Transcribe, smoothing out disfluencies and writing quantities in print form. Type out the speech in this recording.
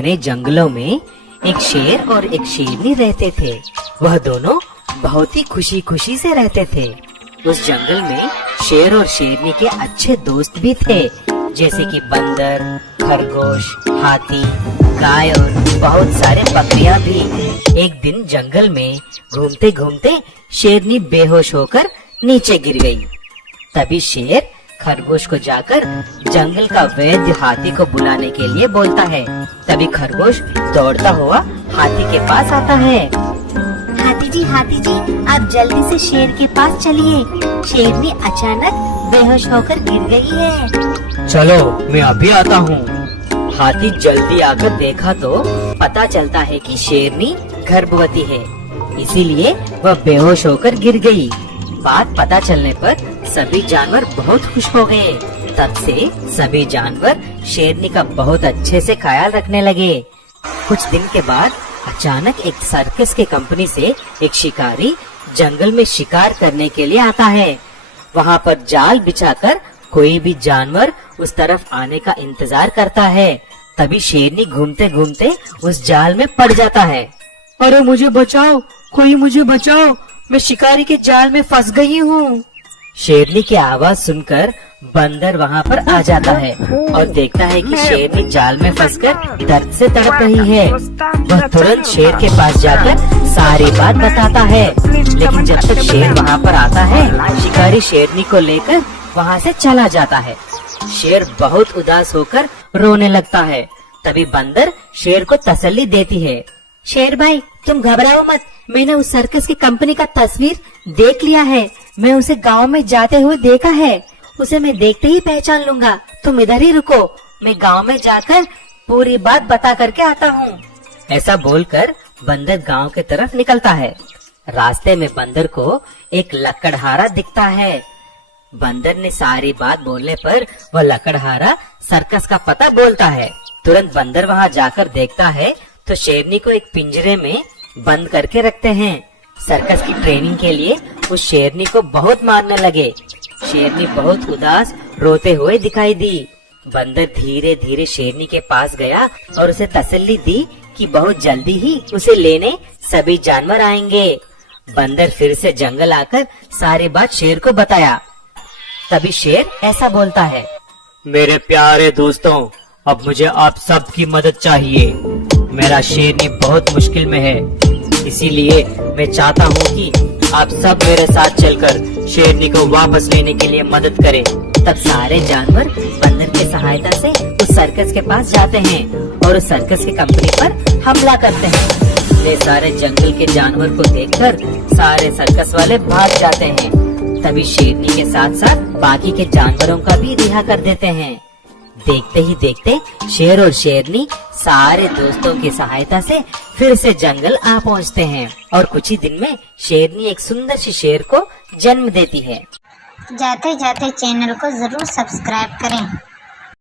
घने जंगलों में एक शेर और एक शेरनी रहते थे। वह दोनों बहुत ही खुशी खुशी से रहते थे। उस जंगल में शेर और शेरनी के अच्छे दोस्त भी थे, जैसे कि बंदर, खरगोश, हाथी, गाय और बहुत सारे बकरियां भी। एक दिन जंगल में घूमते घूमते शेरनी बेहोश होकर नीचे गिर गई। तभी शेर खरगोश को जाकर जंगल का वैद्य हाथी को बुलाने के लिए बोलता है। तभी खरगोश दौड़ता हुआ हाथी के पास आता है। हाथी जी, आप जल्दी से शेर के पास चलिए। शेरनी अचानक बेहोश होकर गिर गई है। चलो, मैं अभी आता हूँ। हाथी जल्दी आकर देखा तो पता चलता है कि शेरनी गर्भवती है, इसीलिए वह बेहोश होकर गिर गई। बात पता चलने पर सभी जानवर बहुत खुश हो गए। तब से सभी जानवर शेरनी का बहुत अच्छे से ख्याल रखने लगे। कुछ दिन के बाद अचानक एक सर्कस के कंपनी से एक शिकारी जंगल में शिकार करने के लिए आता है। वहाँ पर जाल बिछाकर कोई भी जानवर उस तरफ आने का इंतजार करता है। तभी शेरनी घूमते घूमते उस जाल में पड़ जाता है। अरे मुझे बचाओ, कोई मुझे बचाओ, मैं शिकारी के जाल में फंस गई हूँ। शेरनी की आवाज सुनकर बंदर वहाँ पर आ जाता है और देखता है कि शेरनी जाल में फंसकर दर्द से तड़प रही है। वह तुरंत शेर के पास जाकर सारी बात बताता है, लेकिन जब तक शेर वहाँ पर आता है, शिकारी शेरनी को लेकर वहाँ से चला जाता है। शेर बहुत उदास होकर रोने लगता है। तभी बंदर शेर को तसल्ली देती है। शेर भाई, तुम घबराओ मत, मैंने उस सर्कस की कंपनी का तस्वीर देख लिया है। मैं उसे गांव में जाते हुए देखा है, उसे मैं देखते ही पहचान लूंगा। तुम इधर ही रुको, मैं गांव में जाकर पूरी बात बता करके आता हूँ। ऐसा बोलकर बंदर गांव की तरफ निकलता है। रास्ते में बंदर को एक लकड़हारा दिखता है। बंदर ने सारी बात बोलने पर वह लकड़हारा सर्कस का पता बोलता है। तुरंत बंदर वहाँ जाकर देखता है तो शेरनी को एक पिंजरे में बंद करके रखते हैं। सर्कस की ट्रेनिंग के लिए उस शेरनी को बहुत मारने लगे। शेरनी बहुत उदास रोते हुए दिखाई दी। बंदर धीरे धीरे शेरनी के पास गया और उसे तसल्ली दी कि बहुत जल्दी ही उसे लेने सभी जानवर आएंगे। बंदर फिर से जंगल आकर सारी बात शेर को बताया। तभी शेर ऐसा बोलता है, मेरे प्यारे दोस्तों, अब मुझे आप सबकी मदद चाहिए। मेरा शेरनी बहुत मुश्किल में है, इसीलिए मैं चाहता हूँ कि आप सब मेरे साथ चलकर शेरनी को वापस लेने के लिए मदद करें। तब सारे जानवर बंदर की सहायता से उस सर्कस के पास जाते हैं और उस सर्कस की कंपनी पर हमला करते हैं। वे सारे जंगल के जानवर को देखकर सारे सर्कस वाले भाग जाते हैं। तभी शेरनी के साथ साथ बाकी के जानवरों का भी रिहा कर देते हैं। देखते ही देखते शेर और शेरनी सारे दोस्तों की सहायता से फिर से जंगल आ पहुंचते हैं और कुछ ही दिन में शेरनी एक सुंदर सी शेर को जन्म देती है। जाते जाते चैनल को जरूर सब्सक्राइब करें।